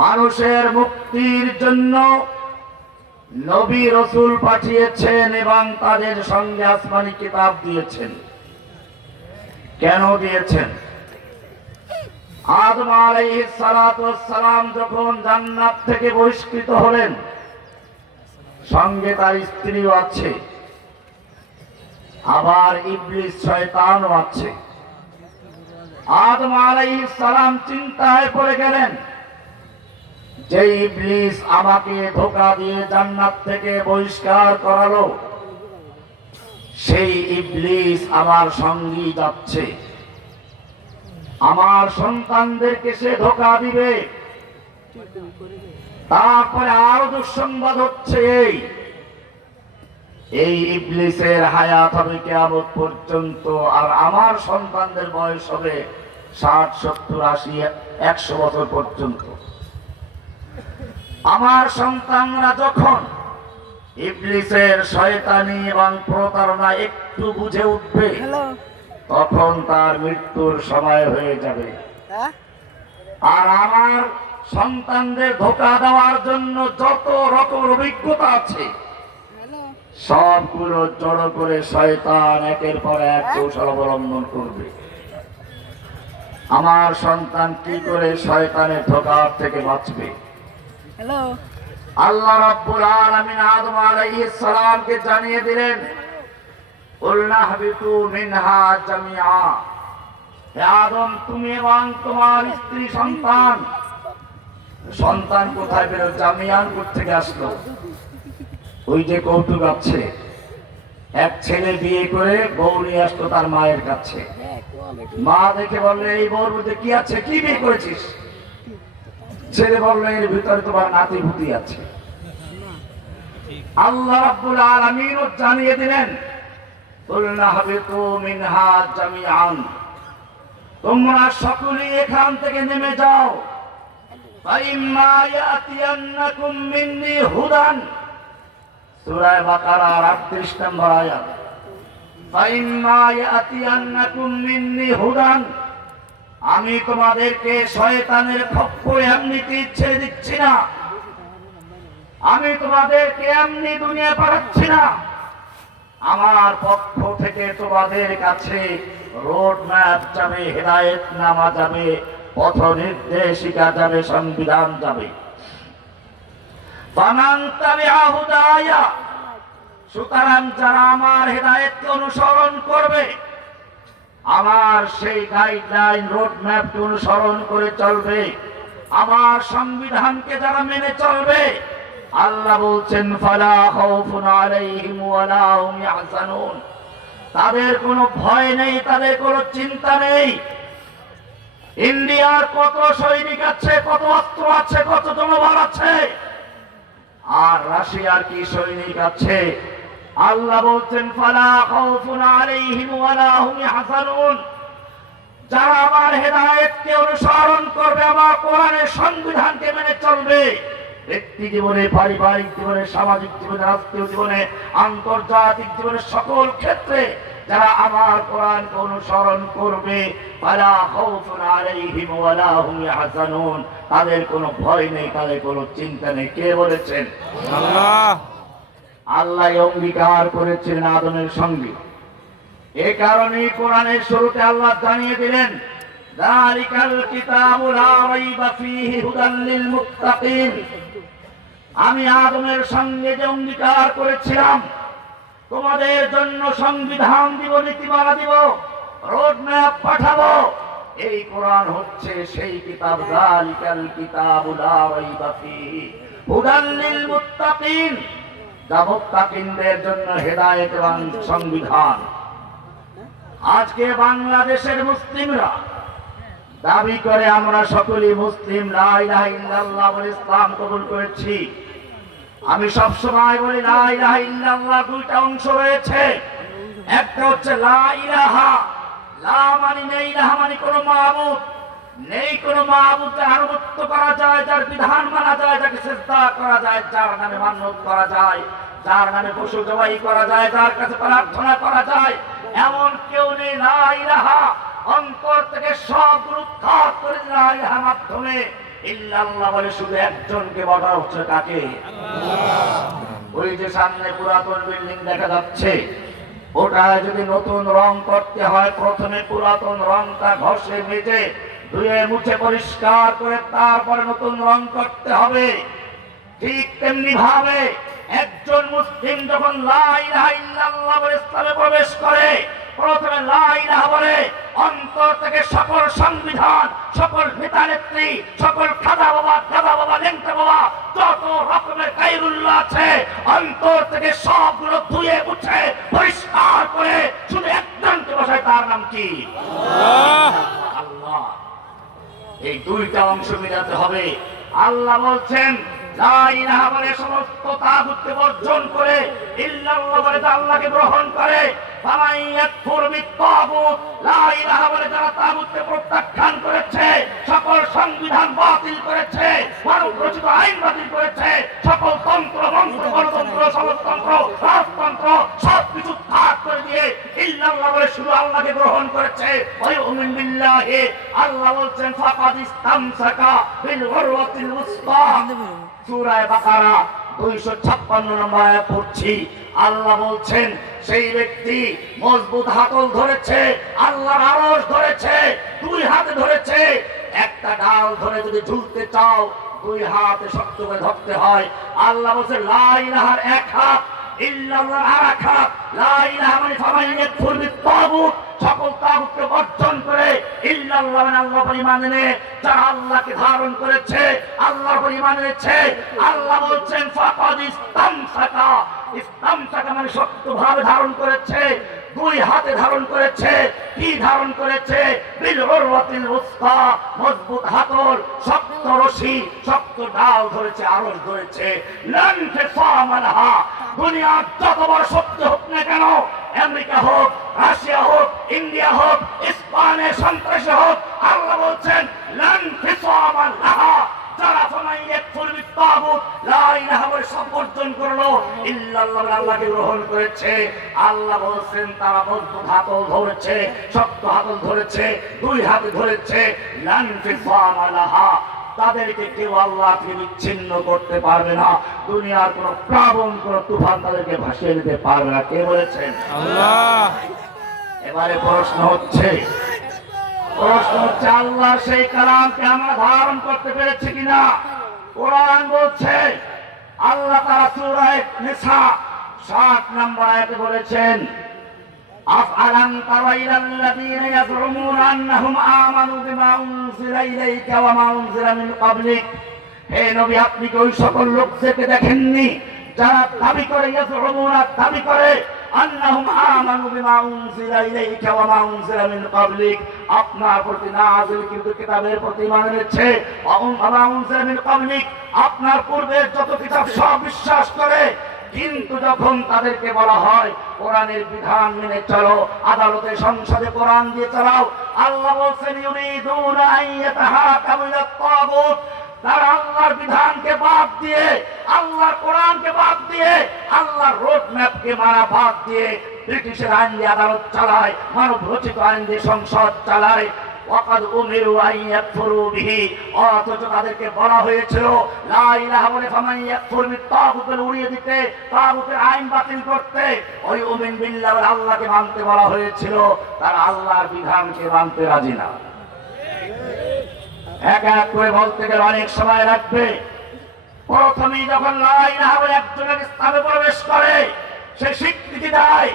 মানুষের মুক্তির জন্য নবী রাসূল পাঠিয়েছেন এবং তাদের সঙ্গে আসমানি কিতাব দিয়েছেন। কেন দিয়েছেন? আদম আলাইহিস সালাতু ওয়াস সালাম যখন জান্নাত থেকে বহিষ্কৃত হলেন, সঙ্গে তার স্ত্রীও আছে, আবার ইবলিস শয়তানও আছে। আদম আলাইহিস সালাম চিন্তায় পড়ে গেলেন যে ইবলিস আমাকে ধোঁকা দিয়ে জান্নাত থেকে বহিষ্কার করালো, সেই ইবলিস আমার সঙ্গী যাচ্ছে, আমার সন্তানদেরকে সে ধোঁকা দিবে। তারপরে আরো দুঃসংবাদ হচ্ছে এই ইবলিসের হায়াত হবে কিয়ামত পর্যন্ত, আর আমার সন্তানদের বয়স হবে 60, 70, 80, 100 বছর পর্যন্ত। আমার সন্তানরা যখন ইবলিসের শয়তানি এবং প্রতারণা একটু বুঝে উঠবে, তখন তার মৃত্যুর সময় হয়ে যাবে। আর আমার সন্তানদের ধোঁকা দেওয়ার জন্য যত রকম অভিজ্ঞতা আছে, সবগুলো জড়ো করে শয়তান একের পর এক কৌশল অবলম্বন করবে। আমার সন্তান কি করে শয়তানের ধোঁকার থেকে বাঁচবে? আল্লাহ রাব্বুল আলামিন আদম আলাইহিস সালামকে জানিয়ে দিলেন, কুলনা হাবিতু মিনহা জামিআ, হে আদম তুমি এবং তোমার স্ত্রী সন্তান। সন্তান কোথায় বেরো? জামিয়ান থেকে আসলো। ওই যে কৌতুক আছে, এক ছেলে বিয়ে করে বউ নিয়ে আসতো তার মায়ের কাছে। মা দেখে বললে, এই বউর মধ্যে কি আছে, কি বিয়ে করেছিস? ছেলে বললো, এর ভিতরে তোমার নাতি ভূতি আছে। আল্লাহ রাব্বুল আলামিন জানিয়ে দিলেন, কুলনা হাবিতু মিনহা জামিআন, তোমরা সকলেই এখান থেকে নেমে যাও। ফাইম্মা ইয়াতিয়ান্নাকুম মিন্নি হুদান, সূরা বাকারার 38 নম্বর আয়াত। ফাইম্মা ইয়াতিয়ান্নাকুম মিন্নি হুদান, আমি তোমাদেরকে শয়তানের খপ্পরে এমনিতে ছেড়ে দিচ্ছি না, আমি তোমাদেরকে এমনি দুনিয়া পাঠাচ্ছি না। আমার পক্ষ থেকে তোমাদের কাছে রোড ম্যাপ যাবে, হেদায়েত নামা যাবে, পথ নির্দেশিকা যাবে, সংবিধান যাবে। ফামান তাবিআ হুদায়া, সুতরাং যারা আমার হেদায়েতকে অনুসরণ করবে, আমার সেই গাইডলাইন রোড ম্যাপকে অনুসরণ করে চলবে, আমার সংবিধানকে যারা মেনে চলবে, আল্লাহ বলছেন ফালা খাউফুন আলাইহিম ওয়ালা হুম ইয়াহজানুন, তাদের কোনো ভয় নেই, তাদের কোনো চিন্তা নেই। ইন্ডিয়ার কত সৈনিক আছে, কত অস্ত্র আছে, কত জনবল আছে, আর রাশিয়ার কি সৈনিক আছে? আল্লাহ বলছেন ফালা খাউফুন আলাইহিম ওয়ালা হুম ইয়াহজানুন, যারা আমার হেদায়েতকে অনুসরণ করবে, আমার কোরআনের সংবিধানকে মেনে চলবে, ব্যক্তি জীবনে, পারিবারিক জীবনে, সামাজিক জীবনে, রাষ্ট্রীয় জীবনে, আন্তর্জাতিক জীবনে, সকল ক্ষেত্রে যারা আমার কোরআনকে অনুসরণ করবে, ফালা খাউফুন আলাইহিম ওয়ালা হুম ইয়াহজানুন, তাদের কোনো ভয় নেই, তাদের কোনো চিন্তা নেই। কে বলেছেন? আল্লাহ। আল্লাহ অঙ্গীকার করেছিলেন আদমের সঙ্গে। এ কারণে কোরআনের শুরুতে আল্লাহ জানিয়ে দিলেন, যালিকাল কিতাবু লা রাইবা ফীহি হুদাল লিল মুত্তাকিন, আমি আদমের সঙ্গে যে অঙ্গীকার করেছিলাম, তোমাদের জন্য সংবিধান দিব, নীতিমালা দিব, রোড ম্যাপ পাঠাবো, এই কোরআন হচ্ছে সেই কিতাব। যালিকাল কিতাবু লা রাইবা ফীহি হুদাল লিল মুত্তাকিন, যা মুত্তাকিনদের জন্য হেদায়েত এবং সংবিধান। আজকে বাংলাদেশের মুসলিমরা দাবি করে আমরা সকলেই মুসলিম, লা ইলাহা ইল্লাল্লাহ বলে ইসলাম কবুল করেছি। আমি সব সময় বলি লা ইলাহা ইল্লাল্লাহ দুইটা অংশ রয়েছে। একটা হচ্ছে লা ইলাহা, লা মানে নেই, ইলাহা মানে কোনো মাবুদ নেই, কোনো মাবুদকে আনুগত্য করা যায়, যার বিধান মানা যায়, যাকে সিজদা করা যায়, যার নামে মান্যত করা যায়, যার নামে পশু জবাই করা যায়, যার কাছে প্রার্থনা করা যায়, এমন কেউ নেই। লা ইলাহা, অন্তর থেকে সব উৎখাত করে লা ইলাহার মাধ্যমে ইল্লাল্লাহ বলে শুধু একজনকে বলা হচ্ছে, কাকে? ওই যে সামনে পুরাতন বিল্ডিং দেখা যাচ্ছে, ওটা যদি নতুন রং করতে হয় প্রথমে পুরাতন রংটা ঘষে মেজে ধুয়ে মুছে পরিষ্কার করে তারপরে নতুন রং করতে হবে। ঠিক তেমনি ভাবে একজন মুসলিম যখন লা ইলাহা ইল্লাল্লাহ বলে ইসলামে প্রবেশ করে, প্রথমে লা ইলাহা বলে অন্তর থেকে সকল সংবিধান, সকল নেতা নেত্রী, সকল খাদা বাবা লেংটা বাবা যত রকমের গায়রুল্লাহ আছে অন্তর থেকে সবগুলো ধুয়ে মুছে পরিষ্কার করে শুধু একজনকে বসায়, তার নাম কি? আল্লাহ। এই দুইটা অংশ মিলাতে হবে। আল্লাহ বলছেন লা ইলাহা বলে সমস্ত তাগুতকে বর্জন করে ইল্লাল্লাহ বলে আল্লাহকে গ্রহণ করে। ফামান ইয়াকফুর বিত-তাগুত, লা ইলাহা বলে যারা তাগুতকে প্রত্যাখ্যান করেছে, সকল সংবিধান বাতিল করেছে, মানব রচিত আইন বাতিল করেছে, সকল তন্ত্র মন্ত্র গণতন্ত্র সমাজতন্ত্র রাজতন্ত্র সবকিছু ত্যাগ করে দিয়ে ইল্লাল্লাহ বলে শুধু আল্লাহকে গ্রহণ করেছে। ওয়া ইউমিন বিল্লাহি, আল্লাহ বলছেন ফাকাদ ইসতামসাকা বিল উরওয়াতিল উসকা। সূরা বাকারা 256 নম্বর আয়াত পড়ছি। আল্লাহ বলছেন সেই ব্যক্তি মজবুত হাতল ধরেছে, আল্লাহর আরশ ধরেছে, দুই হাতে ধরেছে। একটা ডাল ধরে যদি ঝুলতে চাও দুই হাতে শক্ত করে ধরতে হয়। আল্লাহ বলছেন লা ইলাহার এক হাত, ইল্লাল্লাহর আর এক হাত। লা ইলাহা মানে ফামান ইয়াকফুর বিত-তাগুত, সকল তাগুতকে বর্জন করে ইল্লাল্লাহ মানে আল্লাহর উপর ঈমান এনে যারা আল্লাহকে ধারণ করেছে, আল্লাহর উপর ঈমান এনেছে। আল্লাহ বলছেন ফাকাদ ইসতামসাকা, ইসতামসাকা মানে শক্তভাবে ধারণ করেছে, দুই হাতে ধারণ করেছে। কি ধারণ করেছে? বিল উরওয়াতিল উসকা, মজবুত হাতল, শক্ত রশি, শক্ত ডাল ধরেছে, আরশ ধরেছে। লান ফিসামা লাহা, দুনিয়ার যত বড় শক্তি হোক না কেন, আমেরিকা হোক, রাশিয়া হোক, ইন্ডিয়া হোক, স্পেনে সন্ত্রাসী হোক, আল্লাহ বলছেন লান ফিসামা লাহা, যারা ফামান ইয়াকফুর বিত-তাগুত, লা ইলাহা বলে সব বর্জন করলো, ইল্লাল্লাহ আল্লাহকে গ্রহণ করেছে। আল্লাহ বলছেন তারা মজবুত হাতল ধরেছে, শক্ত হাতল ধরেছে, দুই হাতে ধরেছে। লান ফিসামা লাহা, তাদেরকে কেউ আল্লাহ থেকে বিচ্ছিন্ন করতে পারবে না। দুনিয়ার কোন প্লাবন, কোন তুফান তাদেরকে ভাসিয়ে নিতে পারবে না। কে বলেছেন? আল্লাহ। এবারে প্রশ্ন হচ্ছে আল্লাহ সেই কালামকে আমরা ধারণ করতে পেরেছি কিনা? কোরআন বলছে, আল্লাহ তাআলা সূরা নিসা 60 নম্বর আয়াতে বলেছেন আফআলাম তারা ইলাল্লাযীনা ইয়াযউমুনা আন্নাহুম আমানু বিমা উনজিলা ইলাইকা ওয়া মা উনজিলা মিন ক্বাবলিক। হে নবী, আপনি কি ওই সকল লোকদেরকে দেখেননি যারা দাবি করে, ইয়াযউমুনা দাবি করে, আন্নাহুম আমানু বিমা উনজিলা ইলাইকা ওয়া মা উনজিলা মিন ক্বাবলিক, আপনার প্রতি নাযিল কিন্তু কিতাবের প্রতি ঈমান এনেছে, ওয়া মা উনজিলা মিন ক্বাবলিক, আপনার পূর্বের যত কিতাব সব বিশ্বাস করে। কিন্তু যখন তাদেরকে বলা হয় কোরআনের বিধান মেনে চলো, আদালতে সংসদে কোরআন দিয়ে চালাও, আল্লাহ বলছেন ইউরিদুনা আইয়াতাহাকামু ইলাত-তাগুত, তারা আল্লাহর বিধানকে বাদ দিয়ে, আল্লাহর কোরআনকে বাদ দিয়ে, আল্লাহর রোড ম্যাপকে মারা বাদ দিয়ে ব্রিটিশের আইন দিয়ে আদালত চালায়, মানব রচিত আইন দিয়ে সংসদ চালায়। ওয়াকাদ উমিরু আন ইয়াকফুরু বিহি, অথচ তাদেরকে বলা হয়েছিল লা ইলাহা বলে ফামান ইয়াকফুর বিত-তাগুত উড়িয়ে দিতে, তাগুতের আইন বাতিল করতে। ওই উমিন বিল্লাহ আল্লাহকে মানতে বলা হয়েছিল, তারা আল্লাহর বিধানকে মানতে রাজি না। এক এক করে বলতে গেলে অনেক সময় লাগবে। প্রথমেই যখন লা ইলাহা বলে একজনের ইসলামে প্রবেশ করে, সে স্বীকৃতি দেয়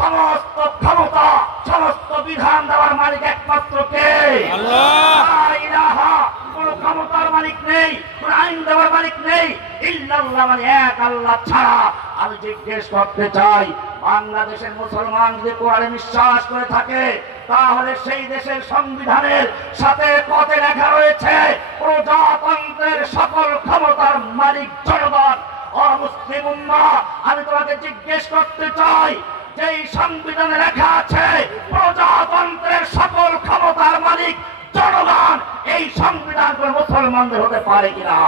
সমস্ত ক্ষমতা, সমস্ত বিধান দেওয়ার মালিক একমাত্র কে? আল্লাহ। লা ইলাহা, কোন ক্ষমতার মালিক নেই, কোন আইন দেওয়ার মালিক নেই, ইল্লাল্লাহ মানে এক আল্লাহ ছাড়া। আমি জিজ্ঞেস করতে চাই, বাংলাদেশের মুসলমান যদি কোরআনে বিশ্বাস করে থাকে, তাহলে সেই দেশের সংবিধানের সাথে কত লেখা রয়েছে প্রজাতন্ত্রের সকল ক্ষমতার মালিক জনগণ। ও মুসলিম উম্মাহ, আমি তোমাকে জিজ্ঞেস করতে চাই, যেই সংবিধানে লেখা আছে প্রজাতন্ত্রের সকল ক্ষমতার মালিক জনগণ, এই সংবিধান কোন মুসলমানদের হতে পারে কিনা?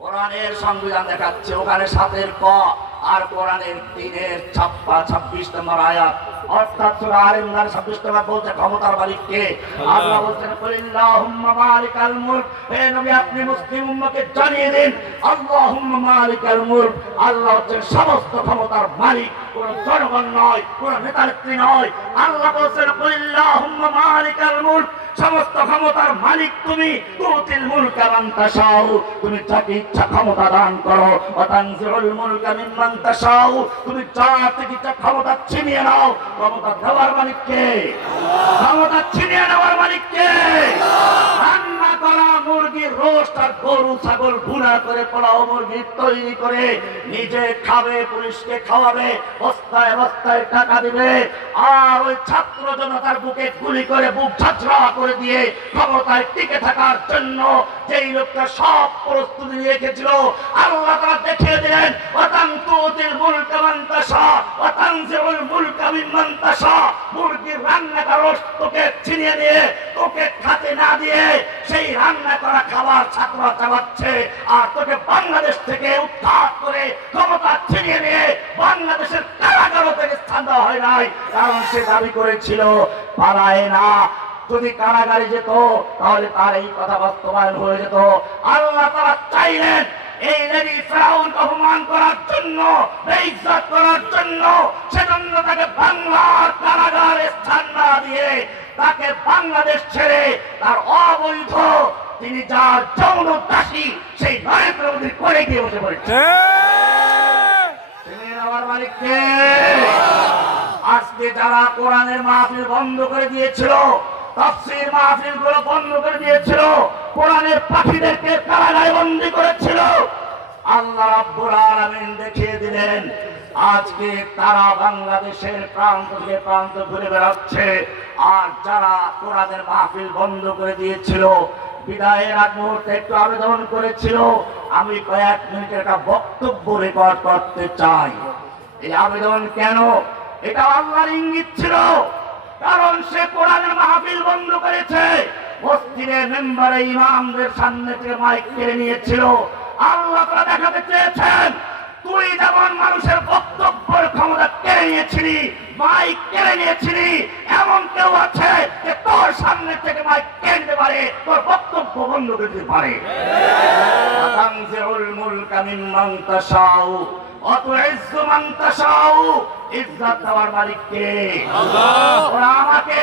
কোরআনের সংবিধান দেখাচ্ছে ওখানে 7 ক আর কোরআনের 3-26 নম্বর আয়াত অর্থাৎ সূরা আলে ইমরান 26 নম্বর বলছে ক্ষমতার মালিক কে? আল্লাহ বলছেন কুলিল্লাহুম্মা মালিকাল মুলক। হে নবী আপনি মুসলিম উম্মতকে জানিয়ে দিন আল্লাহুম্মা মালিকাল মুলক, আল্লাহ হচ্ছেন সমস্ত ক্ষমতার মালিক, কোন জনগণ নয়, কোন নেতানেত্রী নয়। আল্লাহ বলছেন কুলিল্লাহুম্মা মালিকাল মুলক, সমস্ত ক্ষমতার মালিক তুমি। তুতিল মুলকা মান তাশাউ, তুমি যাকে ইচ্ছা ক্ষমতা দান করো। ওয়া তানজিউল মুলকা মিম্মান তাশাউ, তুমি যাকে ইচ্ছা ক্ষমতা ছিনিয়ে নাও। ক্ষমতা দেওয়ার মালিক কে? ক্ষমতা ছিনিয়ে নেওয়ার মালিক কে? রান্না করা মুরগির রোস্ট আর গরু ছাগল ভুনা করে পোলাও মুরগি তৈরি করে নিজে খাবে, পুলিশকে খাওয়াবে, বস্তায় বস্তায় টাকা দিবে, আর ওই ছাত্র জনতার বুকে গুলি করে বুক ঝাঁঝরা করে দিয়ে ক্ষমতায় টিকে থাকার জন্য যেই লোকটা সব প্রস্তুতি নিয়ে রেখেছিল, আল্লাহ তাআলা দেখিয়ে দিলেন ওয়াতানতুতিল মুলকা মান তাশা ওয়া তানজিউল মুলকা মিম্মান তাশা। মুরগির রান্না করা রোস্ট তোকে ছিনিয়ে নিয়ে তোকে খাতে না দিয়ে সেই রান্না করা খাবার ছাত্ররা চালাচ্ছে, আর তোকে বাংলাদেশ থেকে উদ্ধার করে ক্ষমতা ছিনিয়ে নিয়ে বাংলাদেশের কারাগার থেকে স্থান দেওয়া হয় নাই, কারণ সে দাবি করেছিল পালায় না। যদি কারাগারে যেত তাহলে তার এই কথা বাস্তবায়ন হয়ে যেত। আল্লাহ তাআলা চাইলেন এই নবী ফিরাউন অপমান করার জন্য, বেইজ্জত করার জন্য, সেজন্য তাকে বাংলার কারাগারে স্থান না দিয়ে তাকে বাংলাদেশ ছেড়ে তার অবৈধ তিনি যার যৌন দাসী সেই নরেন্দ্র মোদী করে গিয়ে বসে পড়েছে। তিনি আমার মালিককে আজকে যারা কোরআনের মাহফিল বন্ধ করে দিয়েছিল, তাফসীর মাহফিল গুলো বন্ধ করে দিয়েছিল, কোরআনের পাখিদেরকে কারাগারে বন্দী করেছিল, আল্লাহ রাব্বুল আলামিন দেখিয়ে দিলেন আজকে তারা বাংলাদেশের প্রান্ত থেকে প্রান্ত ঘুরে বেড়াচ্ছে। আর যারা কোরআনের মাহফিল বন্ধ করে দিয়েছিল, বিদায়ের আগ মুহূর্তে একটু আবেদন করেছিল, আমি কয়েক মিনিটের একটা বক্তব্য রেকর্ড করতে চাই। এই আবেদন কেন? এটা আল্লাহর ইঙ্গিত ছিল, কারণ সে কোরআনের মাহফিল বন্ধ করেছে, মসজিদের মেম্বারে ইমামদের সামনে থেকে মাইক কেড়ে নিয়েছিল। আল্লাহ তাআলা দেখাতে চেয়েছেন তুই যেমন মানুষের বক্তব্যের ক্ষমতা কেড়ে নিয়েছিলি, মাইক কেড়ে নিয়েছিলি, এমন কেউ আছে যে তোর সামনে থেকে মাইক কেড়ে নিতে পারে, তোর বক্তব্য বন্ধ করে দিতে পারে। তানজিউল মুলকা মিম্মান তাশাউ ওয়া তুইজ্জু মান তাশাউ, ইজ্জত দেওয়ার মালিক কে? আল্লাহ। ওরা আমাকে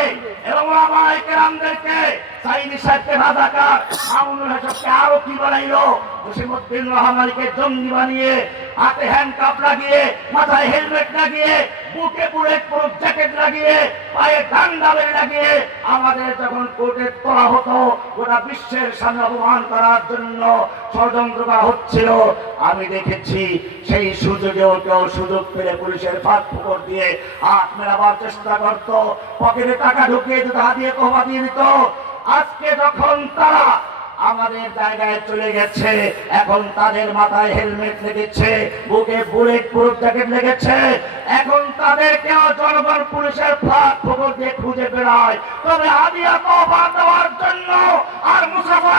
এবং ওলামায়ে কেরামদেরকে, সাইদি সাহেবকে রাজাকার, মামুনুল হাসানকে আরো কি বানাইলো, জসিমউদ্দিন রহমানকে জঙ্গি বানিয়ে, হাতে হ্যান্ডকাপ লাগিয়ে, মাথায় হেলমেট লাগিয়ে, বুকে বুলেট প্রুফ জ্যাকেট লাগিয়ে, পায়ে ডান্ডা বেল্ট লাগিয়ে আমাদের যখন কোর্টে তোলা হতো, গোটা বিশ্বের সামনে অপমান করার জন্য ষড়যন্ত্র করা হচ্ছিল, আমি দেখেছি সেই সুযোগেও কেউ সুযোগ পেলে পুলিশের ফাঁক ফোকর দিয়ে হাত মেলাবার চেষ্টা করত, পকেটে টাকা ঢুকিয়ে দিত, হাত দিয়ে তোহফা দিয়ে দিত। আজকে যখন তারা আমাদের জায়গায় চলে গেছে, এখন তাদের মাথায় হেলমেট লেগেছে, বুকে বুলেট প্রুফ জ্যাকেট লেগেছে, এখন তাদেরকেও জনগণ পুলিশের ফাঁক ফোকর দিয়ে খুঁজে বেড়ায়। তবে হাদিয়া তোহফা দেওয়ার জন্য আর মুসাফা